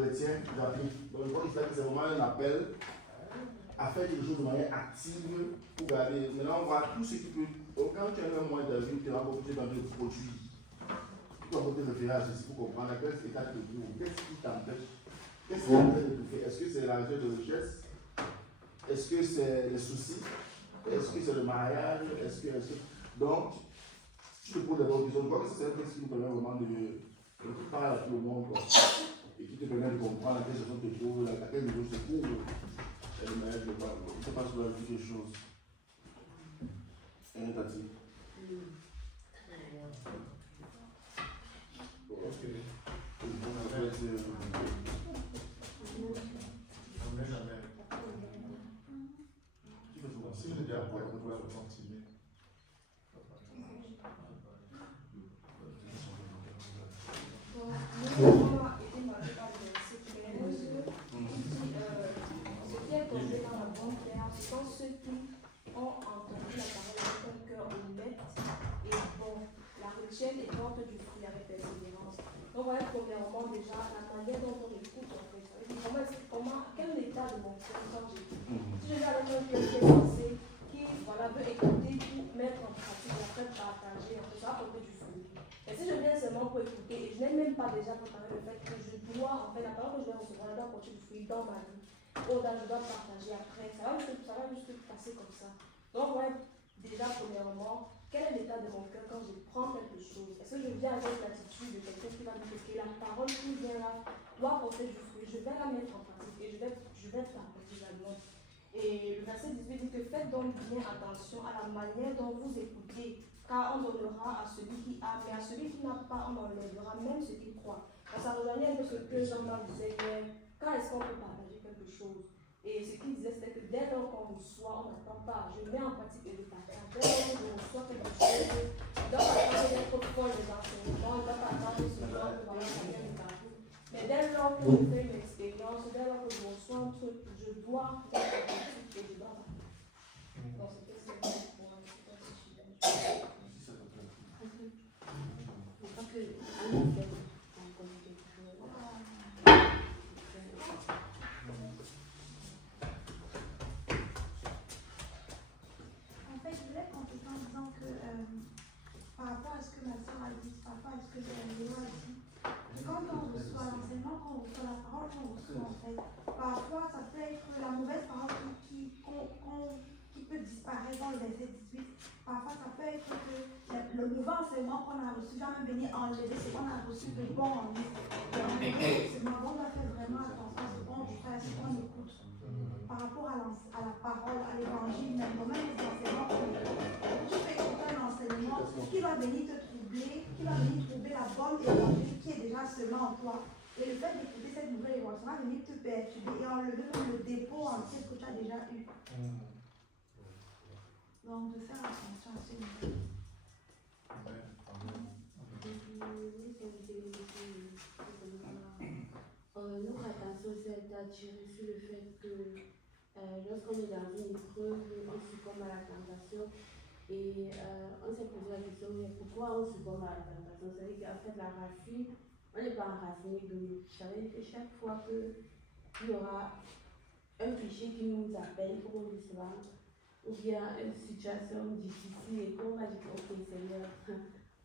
chrétien j'applique. Donc, je crois que c'est vraiment un appel à faire quelque chose de manière active pour garder. Maintenant, on voit tout ce qui peut. Quand tu as un moyen de vie, tu as beaucoup dans le produit. Tu dois porter le ferrage ici pour comprendre à quel état tu es. Qu'est-ce qui t'empêche? Qu'est-ce qui t'empêche de tout faire? Est-ce que c'est la recherche de richesse? Est-ce que c'est les soucis? Est-ce que c'est le mariage? Donc, tu te poses des bonnes questions. Je vois que c'est un texte qui nous permet vraiment de parler à tout le monde, quoi. Et qui te permet de comprendre à quelle situation tu te trouves, à quel niveau tu te trouves. Et le mariage, je ne sais pas si vous avez dit quelque chose. Et Tati. Si vous êtes d'accord, vous pouvez continuer. Ceux qui ont entendu la parole avec un cœur honnête et bon, la retiennent et portent du fruit avec persévérance. Donc voilà, premièrement, déjà, la manière dont on écoute, en fait. Quel est l'état de mon cœur quand j'écoute? Si je viens avec un cœur qui est censé, qui voilà, veut écouter pour mettre en pratique, après partager, en fait, ça va porter du fruit. Et si je viens seulement pour écouter, et je n'ai même pas déjà préparé le fait que je dois, en fait, la parole que je vais recevoir, elle doit porter du fruit dans ma vie. Oh, là, je dois partager après. Ça va juste passer comme ça. Donc, ouais, déjà, premièrement, quel est l'état de mon cœur quand je prends quelque chose? Est-ce que je viens avec l'attitude de quelqu'un qui va me dire que la parole qui vient là doit porter du fruit? Je vais la mettre en pratique et je vais partager également. Et le verset 18 dit que faites donc bien attention à la manière dont vous écoutez, car on donnera à celui qui a, mais à celui qui n'a pas, on enlèvera même ce qu'il croit. Donc, ça rejoignait un peu ce que Jean-Marc disait hier. Quand est-ce qu'on peut partager quelque chose? Et ce qu'il disait, c'était que dès lors qu'on reçoit, on n'attend pas. Je mets en pratique et je partage. Dès lors que je reçois quelque chose, je dois pas attendre d'être folle des enseignements, je ne dois pas attendre ce genre de voilà, ça vient de partout. Mais dès lors que je fais une expérience, dès lors que je reçois un truc, je dois mettre en pratique et je dois partager. Donc, c'était ce que je pour un petit peu. Je crois que par rapport à ce que ma soeur a dit, par rapport à ce que Léo a dit, quand on reçoit l'enseignement, quand on reçoit la parole, qu'on reçoit en fait, parfois ça peut être la mauvaise parole qui peut disparaître dans le verset 18. Parfois ça peut être que le mauvais enseignement qu'on a reçu va même venir enlever ce qu'on a reçu de bon en nous. On doit faire vraiment attention à ce qu'on fait, à ce qu'on écoute. Par rapport à la parole, à l'évangile, même les enseignements qu'on écoute. Tu peux écouter un enseignement qui va venir te troubler, qui va venir troubler la bonne évangile qui est déjà seulement en toi. Et le fait d'écouter cette nouvelle évangile va venir te perturber et enlever le dépôt entier que tu as déjà eu. Donc, de faire attention à ce niveau. Notre attention s'est attirée sur le fait que lorsqu'on est dans une épreuve, on succombe à la tentation. Et on s'est posé la question, mais pourquoi on succombe à la tentation? C'est-à-dire qu'en fait, la racine, on n'est pas enraciné de nous. Ça veut dire que chaque fois qu'il y aura un péché qui nous appelle pour qu'on puisse se rendre, ou bien une situation difficile et qu'on va dire, ok Seigneur,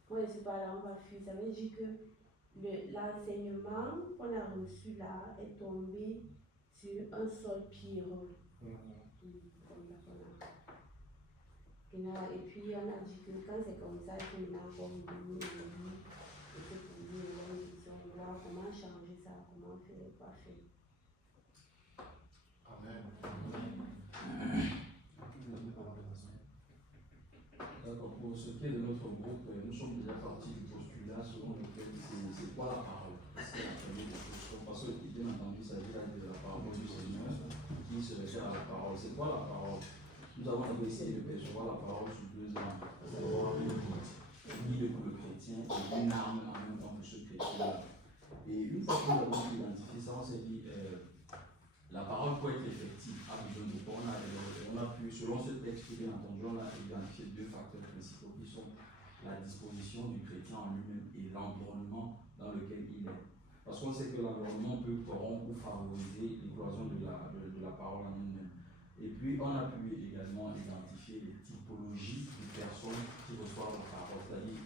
on ne sait pas là, on va fuir. Ça veut dire que l'enseignement qu'on a reçu là est tombé sur un sol pierreux. Et puis on a dit que quand c'est comme ça, il faut encore nous et se poser les bonnes questions, voir comment changer ça, comment faire, quoi faire. Amen. D'accord, pour ce qui est de notre groupe, nous sommes déjà partis du postulat selon lequel c'est quoi la parole. Parce que bien entendu, il s'agit là de la parole du Seigneur qui se réfère à la parole. C'est quoi la parole? Nous avons essayé de percevoir la parole sous deux angles. D'abord, une guide pour le chrétien et une arme en même temps pour ce chrétien. Et une fois que nous avons identifié ça, on s'est dit la parole pour être effective a besoin de quoi. On a pu, selon ce texte, bien entendu, on a identifié deux facteurs principaux qui sont la disposition du chrétien en lui-même et l'environnement dans lequel il est. Parce qu'on sait que l'environnement peut corrompre ou favoriser l'éclosion de la parole en elle-même. Et puis, on a pu également identifier les typologies de personnes qui reçoivent la parole. C'est-à-dire,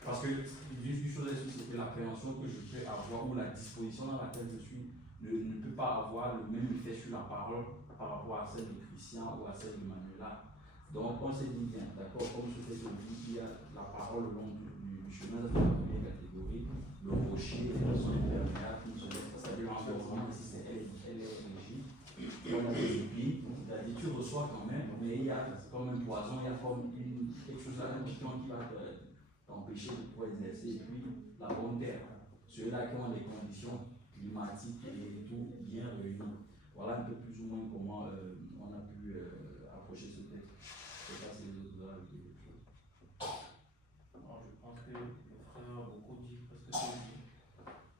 parce que une chose est sûre, c'est que l'appréhension que je peux avoir ou la disposition dans laquelle je suis ne peut pas avoir le même effet sur la parole par rapport à celle de Christian ou à celle de Manuela. Donc, on s'est dit bien, d'accord, comme je t'ai dit, il y a la parole au long du chemin de la première catégorie, le rocher, les personnes imperméables, c'est-à-dire l'environnement, ici, elle est rigide. Et on a des épis, c'est-à-dire tu reçois quand même, mais il y a comme un poison, il y a comme quelque chose là, un piquant qui va t'empêcher de pouvoir exercer. Et puis, la bonne terre, ceux-là qui ont les conditions climatiques et tout bien réunies. Voilà un peu plus ou moins comment on a pu approcher ce texte. Je ne sais pas si les autres ont ajouté quelque chose. Alors, je pense que le frère a beaucoup dit presque ce qu'il dit.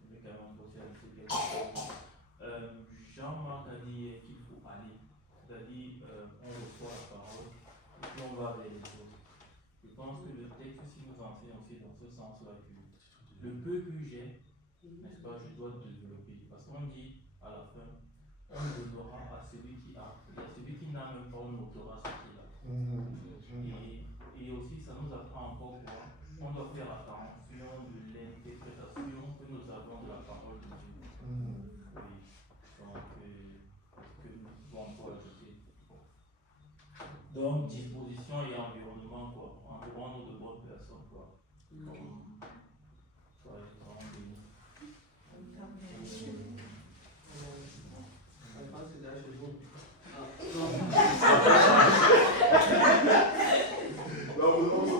Je vais quand même poser un petit quelque chose. Jean-Marc a dit qu'il faut aller. C'est-à-dire, on reçoit la parole et puis on va vers les autres. Je pense que le texte aussi nous enseigne aussi dans ce sens-là que le peu que j'ai, n'est-ce pas, je dois développer. Parce qu'on dit à la fin, on donnera à celui qui a. Il y a celui qui n'a même pas, on notera ce qu'il a. Et aussi, ça nous apprend encore quoi. On doit faire attention de l'interprétation que nous avons de la parole de Dieu. Oui. Donc, que nous pouvons encore ajouter. Donc, disposition et environnement, quoi. Environnement de bonnes personnes, quoi. Soyez vraiment bénis.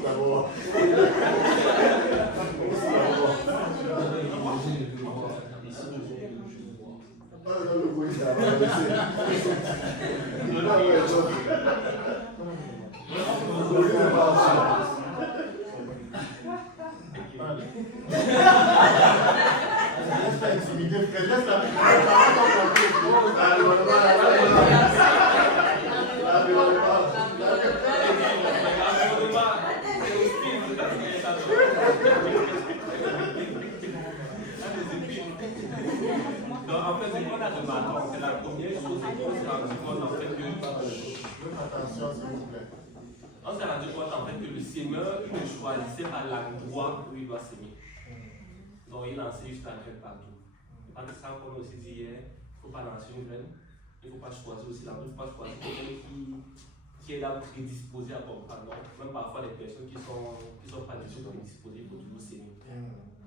D'abord. En fait, c'est qu'on a remarqué, c'est la première chose qu'on s'est rendu compte en fait que. Attention, s'il vous plaît. On s'est rendu compte en fait que le semeur, il ne choisissait pas l'endroit où il doit semer. Donc il lançait juste la graine partout. Parce que ça, comme on aussi dit hier, il ne faut pas lancer une graine, il ne faut pas choisir aussi l'endroit, il ne faut pas choisir quelqu'un qui est là prédisposé à comprendre. Même parfois les personnes qui sont pas du tout prédisposées, il faut toujours semer.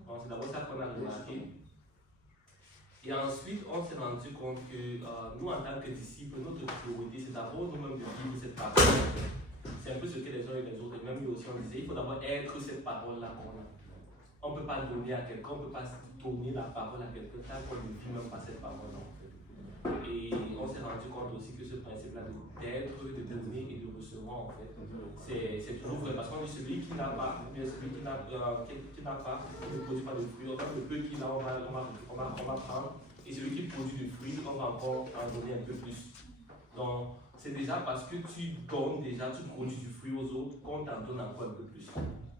Donc c'est d'abord ça qu'on a remarqué. Et ensuite, on s'est rendu compte que nous, en tant que disciples, notre priorité, c'est d'abord nous-mêmes de vivre cette parole. C'est un peu ce que les uns et les autres, même nous aussi, on disait, il faut d'abord être cette parole-là qu'on a. On ne peut pas donner à quelqu'un, on ne peut pas donner la parole à quelqu'un tant qu'on ne vit même pas cette parole-là, en fait. Et on s'est rendu compte aussi que ce principe-là d'être, de donner et de recevoir, en fait, c'est toujours vrai. Parce qu'on dit celui qui n'a pas, celui qui n'a pas, ne produit pas de fruits, le peu qu'il a, on va prendre. Et celui qui produit du fruit, on va encore en donner un peu plus. Donc, c'est déjà parce que tu donnes déjà, tu produis du fruit aux autres, qu'on t'en donne encore un peu plus.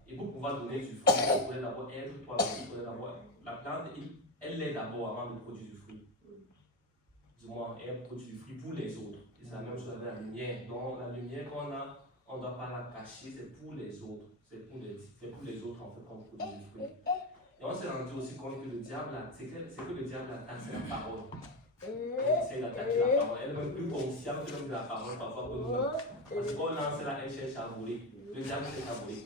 Et pour pouvoir donner du fruit, il faudrait d'abord être toi-même, il faudrait d'abord. La plante, elle l'est d'abord avant de produire du fruit. Du moins, elle produit du fruit pour les autres. Et c'est la même chose avec la lumière. Donc, la lumière qu'on a, on ne doit pas la cacher, c'est pour les autres. C'est pour les autres en fait qu'on produit du fruit. Et on s'est rendu aussi compte que le diable, c'est que le diable attaque, c'est la parole. Elle essaie d'attaquer la parole. Elle est même plus consciente de la parole parfois que nous-mêmes. Parce qu'on lance là, elle cherche à voler. Le diable cherche à voler.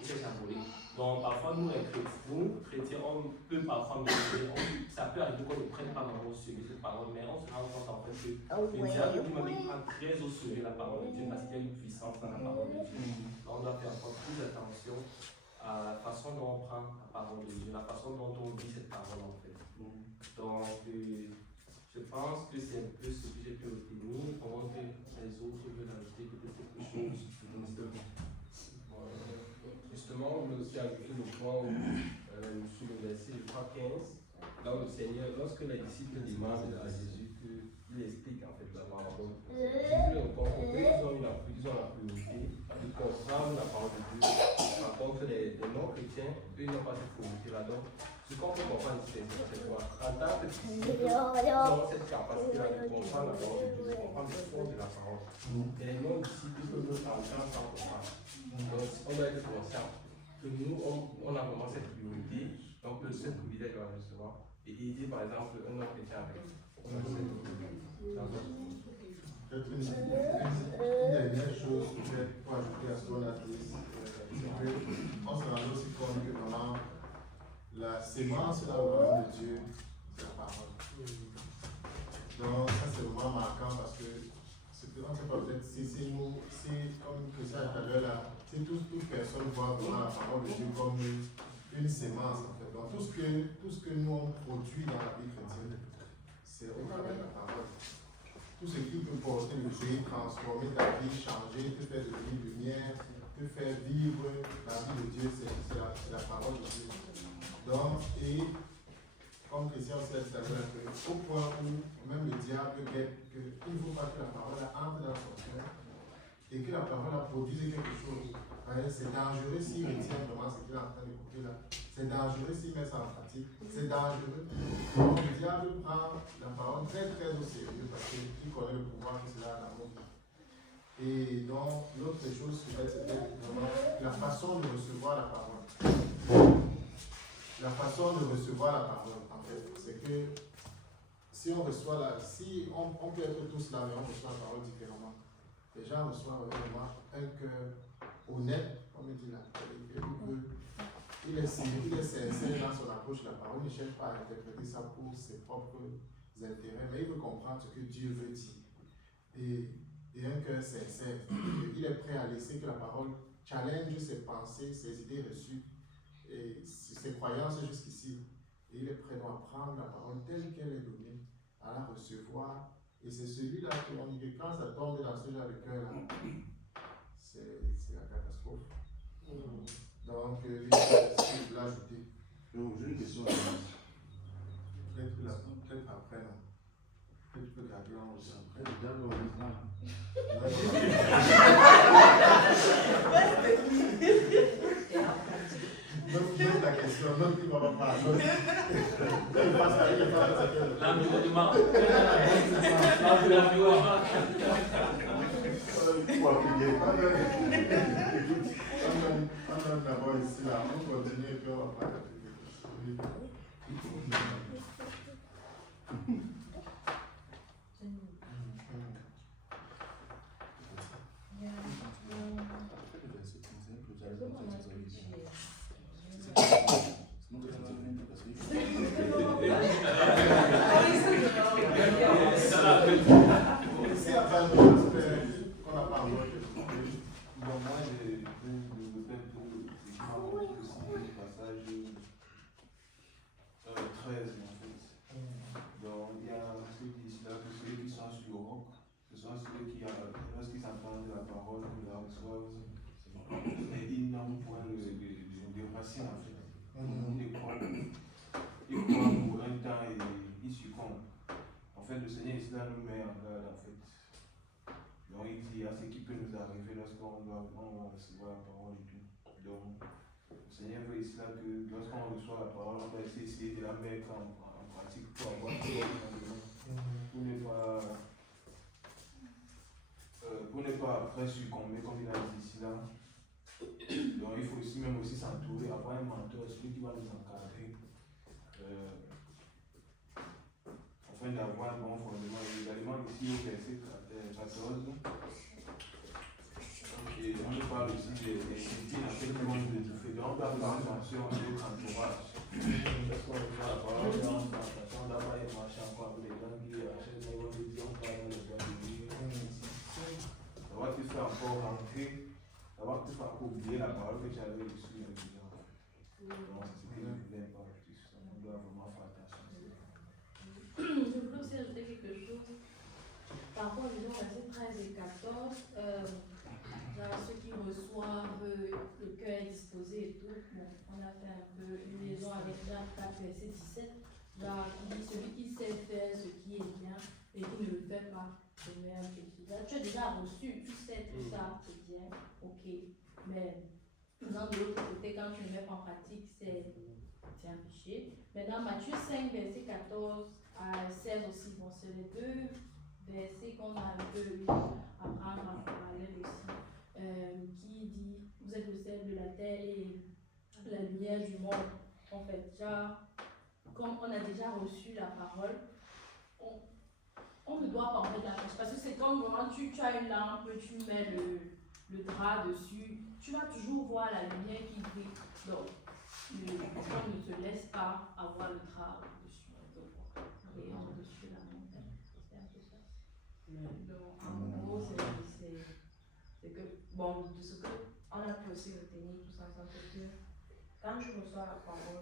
Il cherche à voler. Donc parfois nous, les chrétiens, on peut parfois mélanger. Ça peut arriver qu'on ne prenne pas vraiment au sérieux cette parole, mais on se rend compte en fait que le diable lui-même prend très au sérieux la parole de Dieu parce qu'il y a une puissance dans la parole de Dieu. Donc on doit faire encore plus attention à la façon dont on prend la parole de Dieu, la façon dont on vit cette parole en fait. Donc je pense que c'est un peu ce que j'ai pu retenir, pendant que les autres veulent ajouter peut-être quelque chose. Justement, on veut aussi ajouter le point sur le verset, je crois 15, là où le Seigneur, lorsque les disciples demandent à Jésus qu'il explique en fait la parole, Jésus leur répond qu'ils ont la priorité de comprendre la parole de Dieu. Par contre, les non-chrétiens, eux, n'ont pas cette priorité-là. Donc, Ce qu'on peut comprendre ici, c'est quoi? En tant que disciple, nous avons cette capacité-là de comprendre la parole de Dieu, de comprendre le fond de la parole. Et les non-disciples peuvent entendre sans comprendre. Donc, on doit être conscient que nous, on a vraiment cette priorité, donc ce privilège de la recevoir, et aider par exemple un autre chrétien avec. Peut-être une dernière chose peut-être pour ajouter à ce qu'on a dit, c'est qu'on se rend aussi compte que vraiment la sémence dans le royaume de Dieu, c'est la parole. Donc ça c'est vraiment marquant parce que on ne sait pas peut-être si nous, si comme Christian tout à l'heure là, si toute personne voit vraiment la parole de Dieu comme une sémence en fait. Donc tout ce que nous on produit dans la vie chrétienne, c'est au travers de la parole. Tout ce qui peut porter le fruit, transformer ta vie, changer, te faire devenir lumière, te faire vivre la vie de Dieu, c'est la parole de Dieu. Donc, et comme Christian s'est dit au point où même le diable guette qu'il ne faut pas que la parole entre dans son cœur et que la parole produise quelque chose. C'est dangereux s'il retient vraiment ce qu'il est en train d'écouter là. C'est dangereux s'il met ça en pratique. C'est dangereux. Donc le diable prend la parole très très au sérieux parce qu'il connaît le pouvoir que cela a dans notre vie. Et donc l'autre chose c'était vraiment la façon de recevoir la parole. La façon de recevoir la parole en fait, c'est que si on reçoit on peut être tous là mais on reçoit la parole différemment. Les gens reçoivent vraiment un cœur honnête, comme il dit là. Il est sincère dans son approche de la parole, il ne cherche pas à interpréter ça pour ses propres intérêts, mais il veut comprendre ce que Dieu veut dire. Et un cœur sincère, il est prêt à laisser que la parole challenge ses pensées, ses idées reçues et ses croyances jusqu'ici. Et il est prêt donc à prendre la parole telle qu'elle est donnée, à la recevoir. Et c'est celui-là qui on dit que quand ça tombe dans ce genre de cœur-là, c'est la catastrophe. Donc, je peux l'ajouter. Donc, j'ai une question. Peut-être après, non. Peut-être tu peux garder en aussi après. Même la question, même qui ne va pas parler. Il passe à lui, il passe à lui. L'environnement. On a d'abord ici, là, on continue et puis on va parler. Ici, après, qu'on n'a pas encore bon, moi, je répète aussi le passage 13 en fait. Donc, il y a ceux qui disent là que ceux qui sont sur le roc, ce sont ceux qui, lorsqu'ils entendent la parole, ils la reçoivent, et ils n'ont point de racines en fait. Ils croient pour un temps et ils succombent. En fait, le Seigneur ici là nous met en garde en fait. Donc il dit à ce qui peut nous arriver lorsqu'on va recevoir la parole et tout. Donc le Seigneur veut ici là que lorsqu'on reçoit la parole, on va essayer de la mettre en pratique pour avoir tout pour ne pas après succomber comme il a dit ici là. Donc il faut aussi s'entourer, avoir un mentor, celui qui va nous encadrer. Afin d'avoir un bon fondement. Également ici au verset 14, et on nous parle aussi des disciplines à quel monde de fait. Donc on doit faire attention à notre entourage. Lorsqu'on reçoit la parole, on doit faire attention, on doit pas y marcher encore avec les gens qui achètent des bonnes visions, on parle dans les bois de nuit. D'avoir tout ça encore rentrer, d'avoir tout ça encore oublier la parole que tu avais reçue. Donc c'est ce que je voulais pas plus. On doit vraiment faire attention. Je voulais aussi ajouter quelque chose. Par rapport aux versets 13 et 14, ceux qui reçoivent, le cœur est disposé et tout. Bon, on a fait un peu une liaison avec Jacques 4, verset 17. Genre, qui dit celui qui sait faire ce qui est bien et qui ne le fait pas, c'est meilleur que tu. Tu as déjà reçu, tu sais tout ça, c'est bien, ok. Mais dans de l'autre côté, quand tu le mets en pratique, c'est c'est affiché. Maintenant, Matthieu 5, verset 14 à 16 aussi. Bon, c'est les deux versets qu'on a un peu apprendre en parallèle aussi. Qui dit, vous êtes le sel de la terre et la lumière du monde. En fait, déjà, comme on a déjà reçu la parole, on ne doit pas en fait la cacher. Parce que c'est comme vraiment, tu as une lampe, tu mets le drap dessus, tu vas toujours voir la lumière qui brille. Donc, on ne se laisse pas avoir le drap dessus. Donc, et au-dessus de la montagne. C'est un peu ça. Donc, en gros, c'est que, bon, de ce qu'on a pu aussi retenir, tout ça, ça fait que quand tu reçois la parole,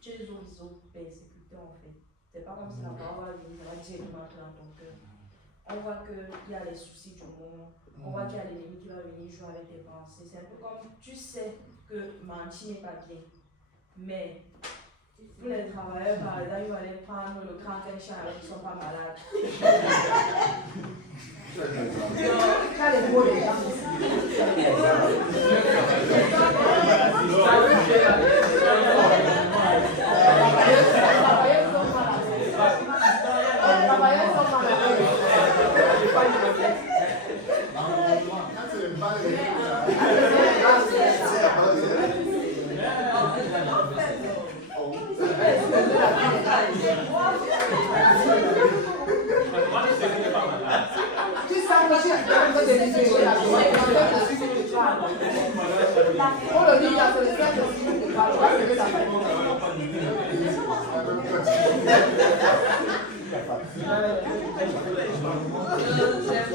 tu es les autres persécutés en fait. C'est pas comme si la parole va venir, va directement entrer dans ton cœur. On voit qu'il y a les soucis du monde, on voit qu'il y a l'ennemi qui va venir jouer avec tes pensées. C'est un peu comme, tu sais que mentir n'est pas bien, mais pour les travailleurs, par exemple, ils vont aller prendre le grand chien avec qui ne sont pas malades. Quand les mots les gens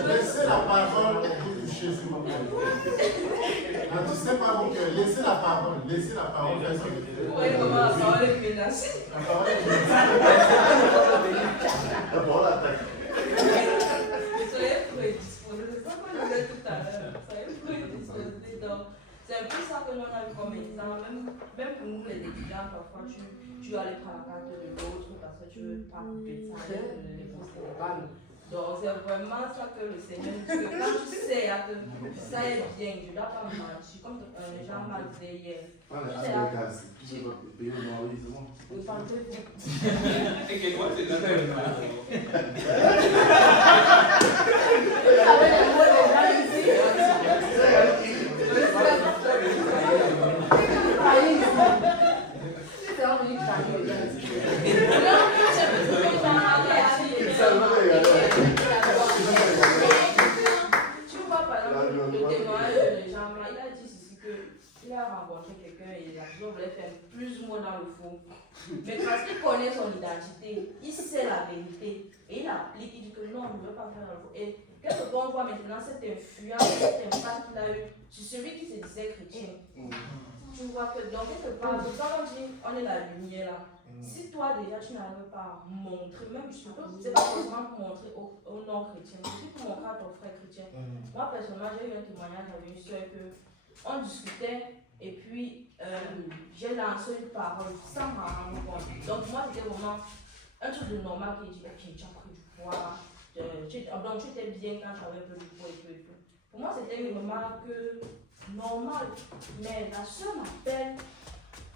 Laissez la parole au bout du Jésus. Tu sais pas mon cœur, laissez la parole, laissez la parole. Oui, comment la parole est menacée. La parole est La parole attaque. Soyez prédisposés, c'est ça qu'on disait tout à l'heure. Soyez prédisposés. Donc, c'est un peu ça que l'on a vu comme exemple. Même pour nous les étudiants, parfois tu dois aller prendre la carte de l'autre parce que tu veux pas couper ça avec les fausses téléphones. Donc c'est vraiment ça que le Seigneur dit, que quand tu sais que ça est bien, je ne dois pas me mentir, comme Jean m'a dit hier. Tu sais là. Tu veux payer le nom, oui, c'est bon. Oui, pensez-vous. Et que quoi, c'est ça? Tu vois, par exemple, le témoignage de Jean-Marc, il a dit ceci qu'il a rencontré quelqu'un et il a toujours voulu faire plus ou moins dans le fond. Mais parce qu'il connaît son identité, il sait la vérité et il applique, il dit que non, je ne veux pas faire dans le fond. Et qu'est-ce qu'on voit maintenant, cette influence, cet impact qu'il a eu sur celui qui se disait chrétien. Tu vois que dans quelque part, quand on dit on est la lumière là, si toi déjà tu n'arrives pas à montrer, même je peux, c'est pas forcément pour montrer aux non-chrétiens, mais aussi pour montrer à ton frère chrétien. Moi personnellement, j'ai eu un témoignage avec une soeur que on discutait et puis j'ai lancé une parole sans m'en rendre compte. Donc moi c'était vraiment un truc de normal qui dit ok, tu as pris du poids, donc tu étais bien quand tu avais un peu de poids et tout et tout. Pour moi c'était une remarque normale, mais la soeur m'appelle.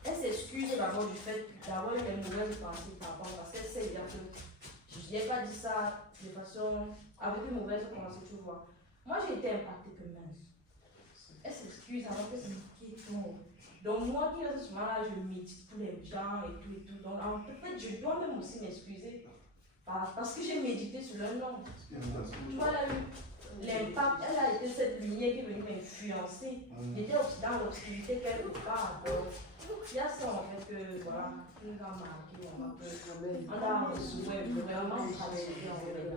Elle s'excuse d'abord du fait d'avoir eu des mauvaises pensées par rapport parce qu'elle sait bien que je n'ai pas dit ça de façon avec une mauvaise pensée, tu vois. Moi j'ai été impactée que mince. Elle s'excuse alors que c'est qui est tout. Donc moi qui reste souvent là, je médite tous les gens et tout et tout. Donc en fait je dois même aussi m'excuser parce que j'ai médité sur leur nom. Tu vois là, l'impact, elle a été cette lumière qui est venue m'influencer. J'étais dans l'obscurité quelque part. Donc, il y a ça en fait que voilà, qui nous a marqué. On a reçu vraiment travaillé en fait.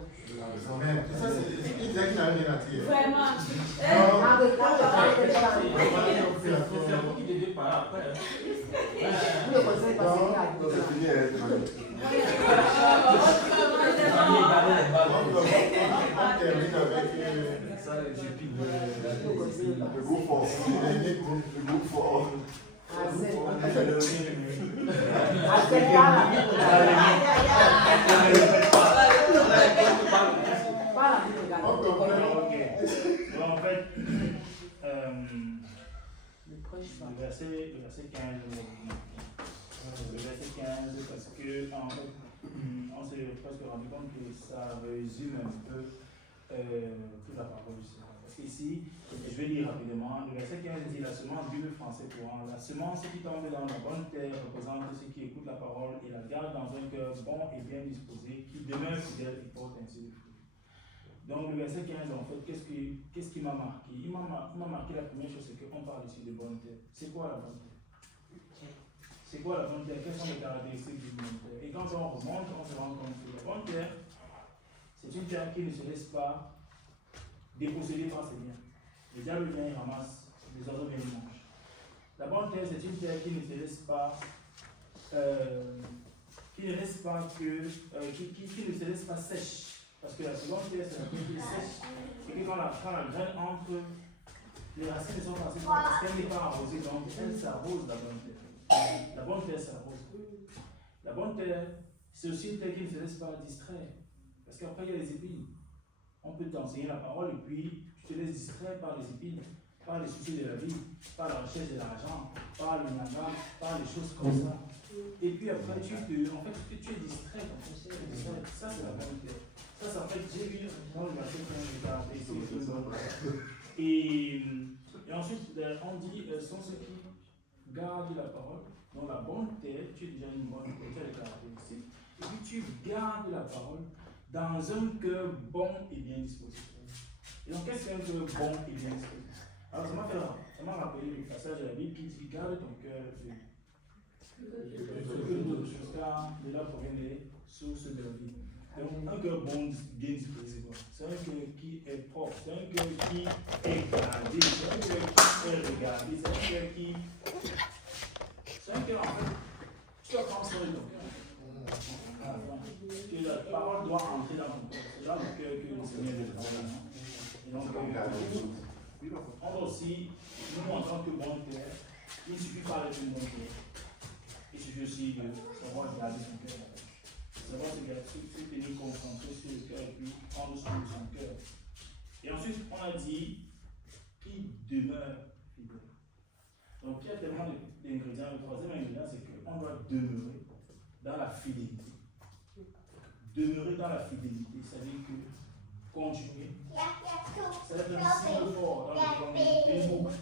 Amen. Ça, c'est il disait qu'il n'avait rien à dire. Vraiment. C'est un peu qui devait parler après. Non, c'est fini. On termine avec le groupe fort. Le groupe fort. En fait, le verset 15 nous dit le verset 15, parce que en fait, on s'est presque rendu compte que ça résume un peu toute la parole du Seigneur. Parce qu'ici, je vais lire rapidement, le verset 15 dit: la semence, Bible français courant, la semence qui tombe dans la bonne terre représente ceux qui écoutent la parole et la gardent dans un cœur bon et bien disposé, qui demeure fidèle et porte ainsi le fruit. Donc le verset 15, en fait, qu'est-ce qui m'a marqué? Il m'a marqué la première chose, c'est qu'on parle ici de bonne terre. C'est quoi la bonne terre? C'est quoi la bonne terre? Quelles sont les caractéristiques d'une bonne terre? Et quand on remonte, on se rend compte que la bonne terre, c'est une terre qui ne se laisse pas déposséder par ses biens. Le diable vient, il ramasse, les oiseaux viennent, ils mangent. La bonne terre, c'est une terre qui ne se laisse pas, qui ne se laisse pas sèche. Parce que la seconde terre, c'est la terre qui est sèche. Et que quand la graine entre, les racines sont passées parce qu'elle n'est pas arrosée, donc elle s'arrose la bonne terre. La bonne terre s'arrose. La bonne terre, c'est aussi une terre qui ne se laisse pas distraire. Parce qu'après, il y a les épines. On peut t'enseigner la parole et puis tu te laisses distraire par les épines, par les soucis de la vie, par la recherche de l'argent, par le naga, par les choses comme ça. Et puis après, tu es distrait. Ça, c'est la bonne terre. Ça, en fait, j'ai vu dans le verset 15 et ensuite, on dit sont ceux qui gardent la parole. Dans la bonne terre, tu es déjà une bonne terre, tu as les caractéristiques. Et puis tu gardes la parole dans un cœur bon et bien disposé. Et donc, qu'est-ce qu'un cœur bon et bien disposé? Alors, ça m'a rappelé le passage de la Bible qui dit: garde ton cœur jusqu'à de là proviennent les sources de la vie. Donc, un cœur bon, bien disposé, c'est un cœur qui est propre, c'est un cœur qui est gardé, c'est un cœur qui est regardé, c'est un cœur qui. C'est un cœur, en fait, tu dois prendre soin de ton cœur. Que la parole doit entrer dans ton cœur. C'est là le cœur que le Seigneur veut faire. Et donc, on doit aussi, nous en tant que bonne terre, il ne suffit pas d'être une bonne terre. Il suffit aussi de savoir garder son cœur. Savoir se tenir concentré sur le cœur et puis prendre soin de son cœur. Et ensuite, on a dit qu'il demeure fidèle. Donc, il y a tellement d'ingrédients. Le troisième ingrédient, c'est qu'on doit demeurer dans la fidélité. Demeurer dans la fidélité, c'est-à-dire que continuer. Ça va être un signe fort dans une boucle.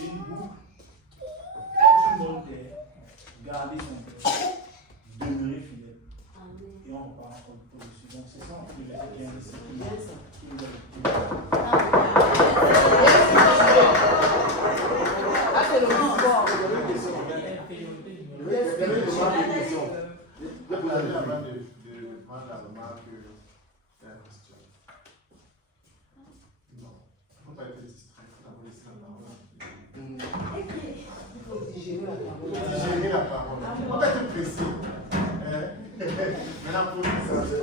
Une boucle, être une bonne terre, garder son cœur, demeurer fidèle. Et on repart au-dessus. Donc c'est ça en fait le verset 15 qui nous Avant de prendre la remarque, il y a une question. Non, il ne faut pas être distrait, il faut d'abord laisser la parole. Il faut digérer la parole. Digérer la parole. Il ne faut pas être pressé. Maintenant, pour nous, ça c'est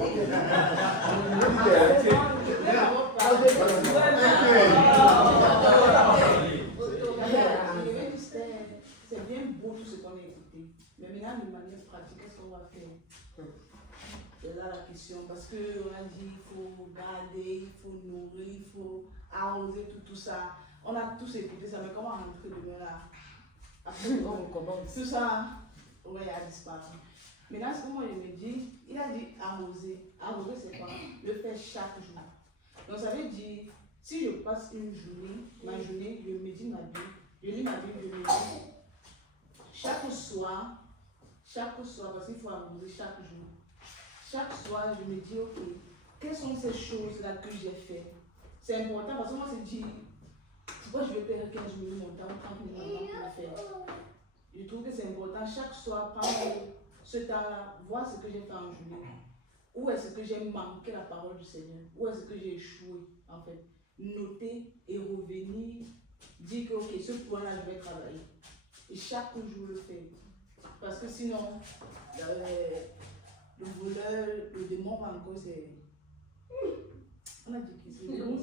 c'est bien beau tout ce qu'on a écouté. Mais maintenant, de manière pratique, qu'est-ce qu'on va faire? C'est là la question. Parce qu'on a dit qu'il faut garder, il faut nourrir, il faut arroser tout ça. On a tous écouté ça, mais comment rentrer demain là? Après, on commence. Tout ça, ouais, a disparu. Maintenant, ce que moi je me dis, il a dit arroser. Arroser, c'est quoi? Le faire chaque jour. Donc, ça veut dire, si je passe une journée, ma journée, je médite ma Bible, je lis ma Bible, je médite. Chaque soir, parce qu'il faut arroser chaque jour. Chaque soir, je me dis, ok, quelles sont ces choses-là que j'ai fait? C'est important parce que moi, je dis, pourquoi je vais perdre 15 minutes mon temps, 30 minutes mon temps pour le faire? Je trouve que c'est important chaque soir, prendre ce temps-là, voir ce que j'ai fait en journée. Où est-ce que j'ai manqué la parole du Seigneur? Où est-ce que j'ai échoué, en fait? Noter et revenir, dire que, ok, ce point-là, je vais travailler. Et chaque jour, le faire. Parce que sinon, le voleur, le démon va encore, c'est. On a dit qui c'est le démon.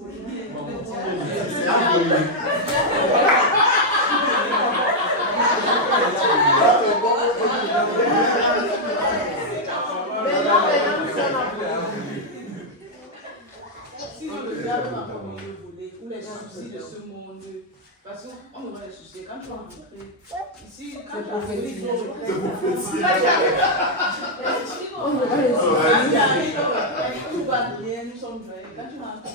C'est sinon, le diable va encore me voler. Ou les soucis de ce monde Parce qu'on me voit les soucis. Quand tu vas rentrer, ici, quand C'est tu vas rentrer, il faut. On me voit les soucis. Tout va bien, nous sommes vrais. Quand tu vas rentrer,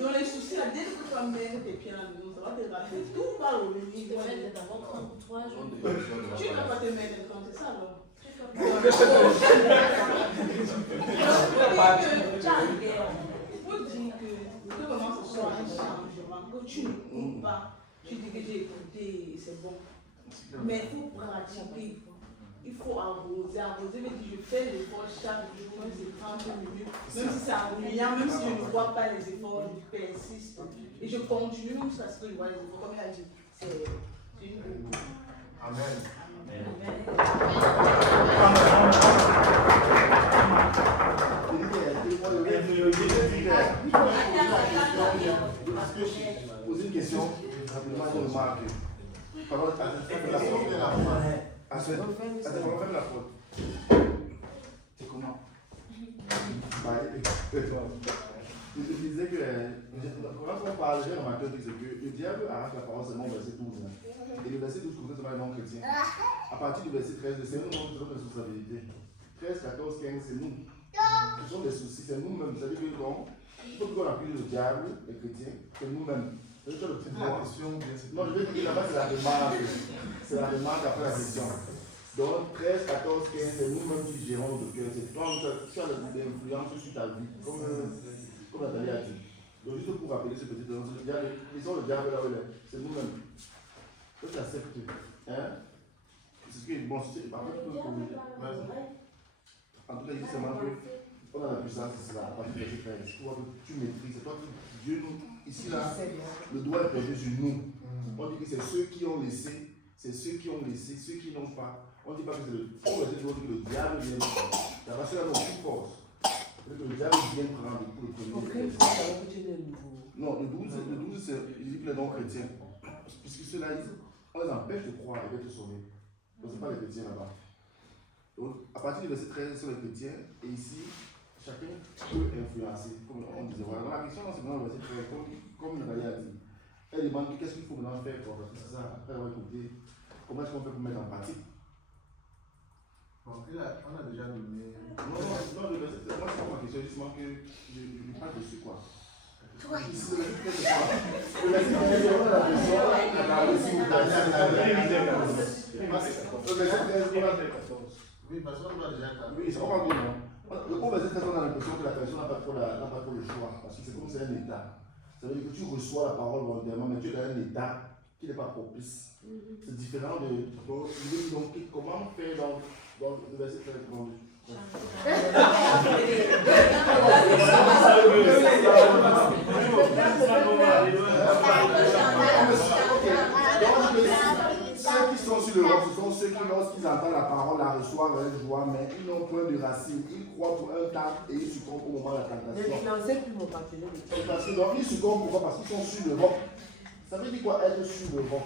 dans les soucis, là, dès que tu vas mettre tes pieds à la maison, ça va te rater. Tout va revenir. Tu ne vas pas te mettre dedans, c'est ça alors. Il faut dire que comment ce soit un changement, que tu n'écoutes pas, tu dis que j'ai écouté et c'est bon. Mais il faut pratiquer. Il faut arroser. Arroser veut dire je fais l'effort chaque jour, même si c'est 30 minutes, même si c'est ennuyant, même si je ne vois pas les efforts, je persiste. Et je continue même jusqu'à ce que je vois les efforts. Comme il a dit, c'est une bonne. Amen. Poser une question, rapidement, on remarque. Pardon, on ferme la faute. C'est comment? Je disais que quand on parle, j'ai remarqué que le diable arrache la parole seulement au verset 12. Et le verset 12 concerne seulement les non-chrétiens. À partir du verset 13, c'est nous qui avons des responsabilités. 13, 14, 15, c'est nous. Ce sont des soucis, c'est nous-mêmes. C'est-à-dire que donc, il faut qu'on accuse le diable, les chrétiens, c'est nous-mêmes. C'est le petit point. Non, je vais dire que là-bas, c'est la remarque. C'est la remarque après la question. Donc, 13, 14, 15, c'est nous-mêmes qui gérons notre cœur. C'est toi, tu as l'influence sur ta vie, comme Nathalie a dit. Donc, juste pour rappeler ce petit temps, le diable là où il est, c'est nous-mêmes. Toi, tu acceptes. Hein? C'est ce qui est bon. En tout cas, il dit seulement qu'on a la puissance ici, là, à partir de verset 13. Tu vois que tu maîtrises. C'est toi qui, Dieu nous, ici, là, le doigt est perdu sur nous. On dit que c'est ceux qui ont laissé, ceux qui n'ont pas. On ne dit pas que c'est le diable vient prendre. La race là n'a aucune force. Le diable vient prendre pour le premier. Non, le 12, il dit que les non-chrétiens. Puisque ceux-là, on les empêche de croire et d'être sauvés. Donc, ce n'est pas les chrétiens là-bas. Donc, à partir du verset 13, sur les chrétiens, et ici, chacun peut influencer. Comme on disait, voilà. La question, c'est vraiment le verset 13, comme Nathalie a dit. Elle demande qu'est-ce qu'il faut maintenant faire, parce que c'est ça, après avoir écouté, comment est-ce qu'on fait pour mettre en pratique. Bon, on a déjà donné. Non, le verset 13, moi, c'est pas ma question, justement que je lui parle dessus, quoi. Le verset 13, on a la question, oui, parce qu'on va déjà. Oui, c'est pas bien. Au verset 13, on a l'impression que la personne n'a pas trop le choix, parce que c'est comme c'est un état. Ça veut dire que tu reçois la parole volontairement, mais tu es dans un état qui n'est pas propice. C'est différent de. Donc, comment faire dans le verset 13? Ceux qui sont sur le roc, ce sont ceux qui, lorsqu'ils entendent la parole, la reçoivent avec joie, mais ils n'ont point de racines. Ils croient pour un temps et ils succombent au moment de la tentation. Parce que donc, ils succombent pourquoi? Parce qu'ils sont sur le roc. Ça veut dire quoi être sur le roc?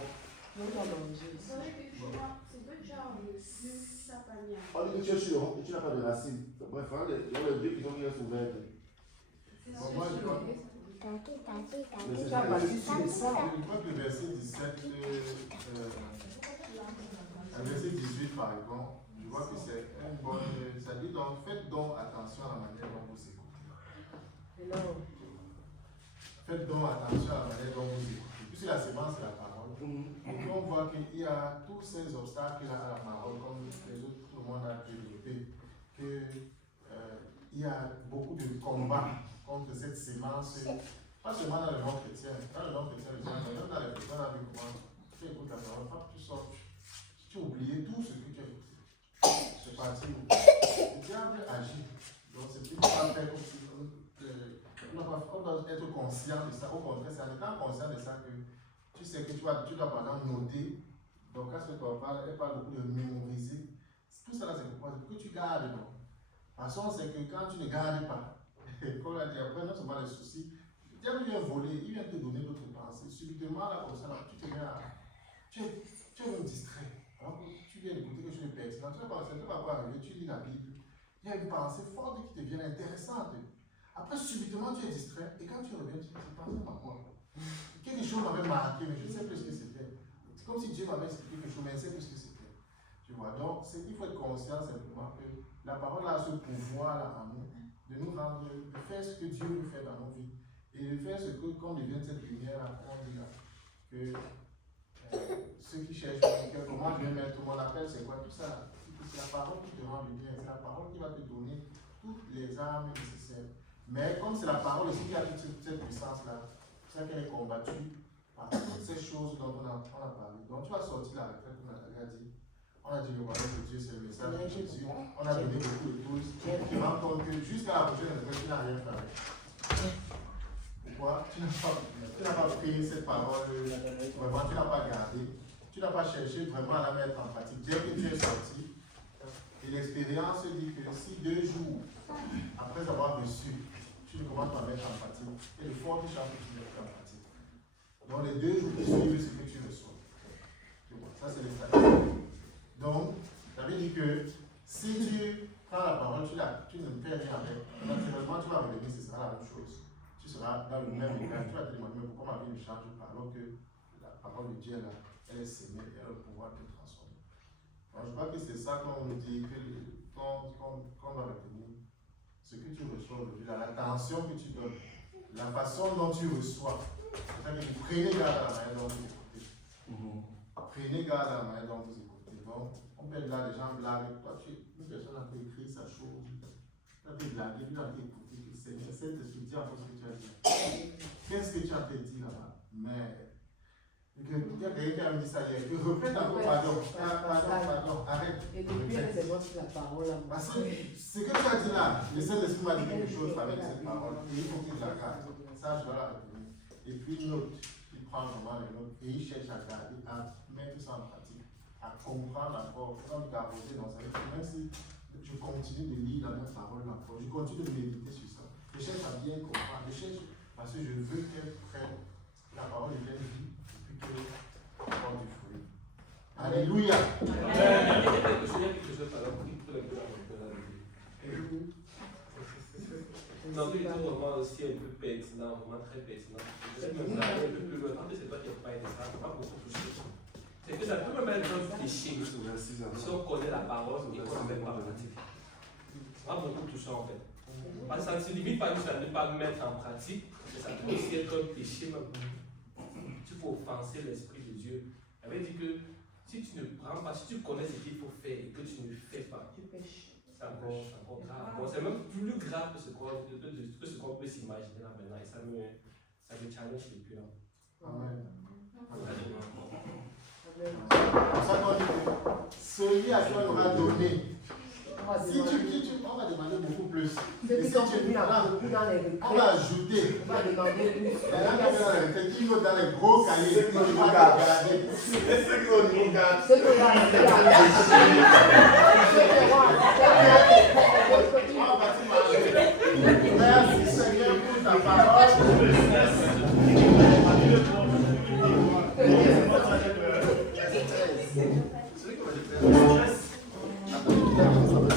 On dit que tu es sur le roc et tu n'as pas de racines. Bref, il y a les deux qui sont ouvertes. Je crois que le verset 17, le verset 18 par exemple, je vois que c'est un bon. Ça dit donc, faites donc attention à la manière dont vous écoutez. Faites donc attention à la manière dont vous écoutez. Puisque la sémence, c'est la parole. Et puis on voit qu'il y a tous ces obstacles à la parole, comme les autres, tout le monde a développé, qu'il y a beaucoup de combats contre cette sémence. Pas seulement dans le monde chrétien, dans le monde chrétien, même dans les chrétiens, on a vu comment tu écoutes la parole, tu sors, tu as oublié tout ce que tu as écouté. C'est parti. Le diable agit. Donc c'est plus pas faire comme si on doit être conscient de ça. Au contraire, c'est en étant conscient de ça que tu sais que tu dois par exemple noter. Donc quand tu parles, elle parle beaucoup de mémoriser. Tout ça là, c'est pour que tu gardes. Donc. La façon, c'est que quand tu ne gardes pas, comme on a dit après, non seulement les soucis, le diable vient voler, il vient te donner d'autres pensées. Subitement, là, comme ça, là, tu te mets à. Tu es même distrait. Alors que tu viens d'écouter quelque chose de pertinent, tu vas pas arriver, tu lis la Bible. Il y a une pensée forte qui te vient intéressante. Après, subitement, tu es distrait, et quand tu reviens, tu te dis, pensez à quoi? Quelque chose m'avait marqué, mais je ne sais plus ce que c'était. C'est comme si Dieu m'avait expliqué quelque chose, mais je ne sais plus ce que c'était. Tu vois, donc, il faut être conscient simplement que la parole a ce pouvoir-là en nous, de nous rendre, de faire ce que Dieu veut faire dans nos vies, et de faire ce que, qu'on devienne cette lumière-là, on dit là, que ceux qui cherchent mon cœur, comment je vais mettre mon appel, c'est quoi tout ça? C'est la parole qui te rend lumière, c'est la parole qui va te donner toutes les armes nécessaires. Mais comme c'est la parole aussi qui a toute cette puissance-là, c'est ça qu'elle est combattue par toutes ces choses dont on a parlé. Donc tu vas sortir la retraite, comme Nathalie a dit. On a dit le royaume de Dieu, c'est le message de Jésus. On a donné beaucoup de choses qui rendent compte que jusqu'à la prochaine retraite, tu n'as rien fait avec. Pourquoi? Tu n'as pas pris cette parole, vraiment, tu n'as pas gardé. Tu n'as pas cherché vraiment à la mettre en pratique. Dès que tu es sorti, et l'expérience dit que si 2 jours après avoir reçu, tu ne commences pas à mettre en pratique, et de fortes chances que tu ne mettes en pratique. Donc les 2 jours qui suivent ce que tu reçois. Ça c'est les statistiques. Donc, ça veut dire que si tu prends la parole, tu ne fais rien avec, naturellement tu vas revenir, ce sera la même chose. Tu seras dans le même état, tu vas te demander pourquoi ma vie ne change pas, alors que la parole de Dieu là, elle est sémée et elle a le pouvoir de te transformer. Alors, je crois que c'est ça qu'on nous dit, qu'on va retenir. Ce que tu reçois aujourd'hui, l'attention que tu donnes, la façon dont tu reçois. C'est-à-dire que prenez garde à la main dont vous écoutez. Prenez garde à la main dont vous écoutez. Donc, on peut être là, les gens blaguent. Toi, une personne a pu écrire sa chose. Tu as pu blaguer, tu as pu écouter. C'est cette esprit en ce que tu as dit. Qu'est-ce que tu as fait dire là-bas? Mais. Il y a quelqu'un qui a dit ça hier. Je répète encore, pardon, arrête. Et depuis, c'est moi qui la parole. Parce que ce que tu as dit là, le Saint-Esprit m'a dit quelque chose avec cette parole. Et il faut qu'il la garde. Ça, je dois la retenir. Et puis, note, il prend vraiment les notes et il cherche à garder, à mettre ça en pratique, à comprendre encore, comme garder dans sa vie. Même si je continue de lire la même parole encore, je continue de méditer sur ça. Je cherche à bien comprendre. Je cherche parce que je veux qu'elle prenne la parole de vie. Que porte du fruit. Alléluia. Il y a quelque chose par exemple qui peut le faire non, tu es vraiment aussi un peu pertinent, vraiment très pertinent. Peut-être même là, un peu plus loin, parce que c'est toi qui as parlé de ça, pas beaucoup plus. C'est que ça peut même être un péché. Si on connaît la parole et qu'on ne met pas en pratique. Ça va beaucoup toucher en fait. Parce que ça ne se limite pas juste à ne pas mettre en pratique, mais ça peut aussi être un péché même. Il faut offenser l'Esprit de Dieu. Ça veut dire que si tu ne prends pas, si tu connais ce qu'il faut faire et que tu ne fais pas, tu pêches. C'est encore grave. Bon, c'est même plus grave que ce qu'on peut s'imaginer là maintenant. Et ça me challenge depuis là. Amen. Ça doit dire celui à qui on aura donné. Si on va demander beaucoup plus. Et si tu on va ajouter. On va demander plus. Qui va dans les gros cahiers. Ceux qui vont garder. Ceux qui vont nous garder.